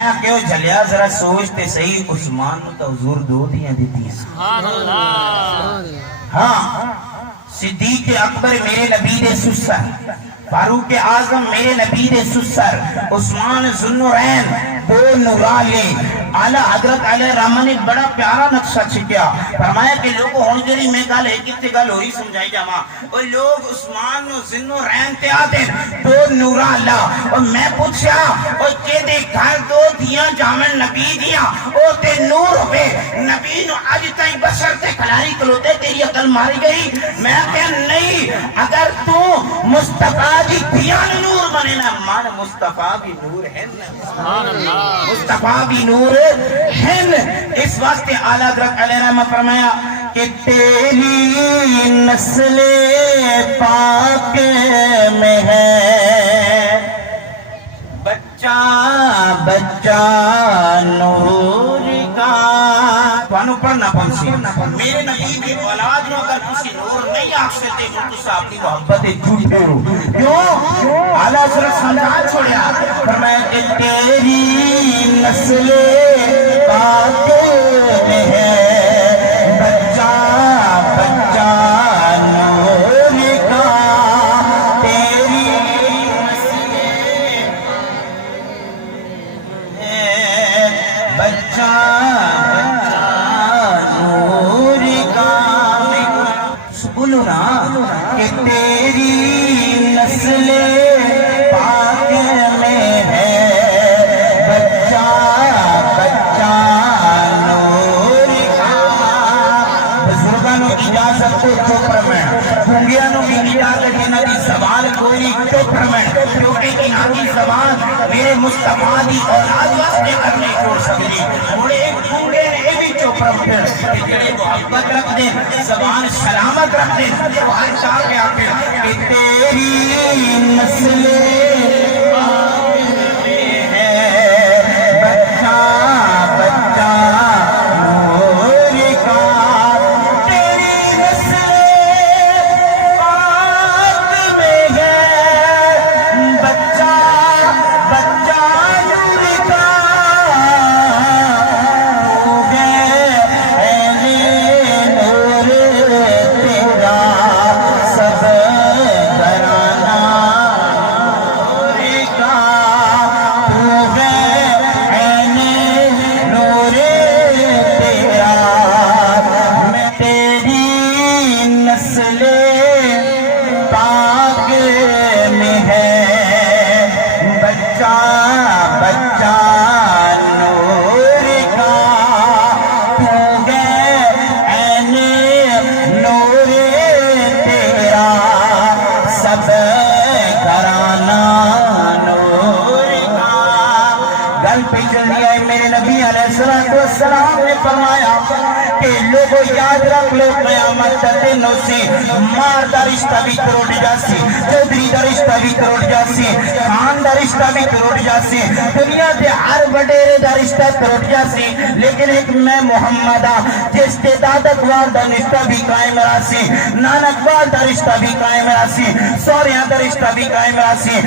کیوں جلیا ذرا سوچتے صحیح عثمان تو حضور دو دیاں دیتی ہیں سبحان اللہ. ہاں صدیق اکبر میرے نبی دے سسر، فاروق اعظم میرے نبی دے سسر، عثمان ذوالنورین دو نورالے. اعلی حضرت علیہ رحمہ نے بڑا پیارا نقشہ چھکیا، فرمایا کہ لوگوں ہون جڑی میں گل ہے کتے گل ہوئی سمجھائی جاواں. اور لوگ عثمان ذوالنورین تے آدے دو نورالا، اور میں پوچھا اور کہ دے گھر دو دیاں جامن نبی دیاں او تے نور ہوئے نبی نو اج تائیں بشر تے کھلاری کلوتے تیری عقل ماری گئی. میں کہ نہیں، اگر تو مصطفیٰ دی دیاں نور بنے نا مان مصطفیٰ بھی نور ہے سبحان اللہ. مصطفیٰ بھی نور ہیں. اس واسطے اعلیٰ حضرت علیہ رحمہ فرمایا کہ تیری نسل پاک میں ہے بچہ بچہ نور کا. توانو پڑھنا پنسی میرے نبی کی اولاد نو اگر کسی نور نہیں آکھ سکتے تو صاحب کی محبت جھوٹے ہو. کیوں؟ اعلیٰ حضرت سمجھا چھوڑیا، فرمایا کہ تیری نسل پاک میں ہے بچہ بچہ نور کا. تیری نسل ہے بچہ بولو نا کہ تیری نسل پاک میں ہے بچہ بچہ نور کا. بزرگانوں کی اجازت کو چپ فرمائیں، گونگیانوں کی اجازت انہاں دی زبان کوئی چپ فرمائیں، کیونکہ انہاں دی زبان میرے مصطفیٰ دی اولاد واسطے کرنے چھوڑ سکتی. مڑے ایک گونگے نے بھی چپ رکھیں کہ جڑے محبت رکھ دیں زبان سلامت رکھ دیں. وہ ہر چاہ کے آکے کہ تیری نسل پاک میں ہے بچہ بچہ نور کا. تیری نسل پاک میں ہے بچہ بچہ نور کا. تو گئے اہل نور تیرا سب گھرانہ نور کا. تو گئے اہل نور تیرا. میں تیری نسل پاک میں ہے بچہ بچہ نور کا. تو گئے عین نور تیرا سب گھرانہ نور کا. گل پہ چلی ہے میرے نبی علیہ السلام نے فرمایا کہ لوگوں یاد رکھ لو قیامت دن سے مار دا رشتہ بھی توڑ جاسی، چودھری دا رشتہ بھی توڑ جاسی، خان دا رشتہ بھی توڑ جاسی، دنیا دے ہر وڈیرے دا رشتہ توڑ جاسی، لیکن ایک میں محمد جس دے دادک وال دا رشتہ بھی قائم راسی، نانک وال دا رشتہ بھی قائم راسی، سوریاں دا رشتہ بھی قائم راسی.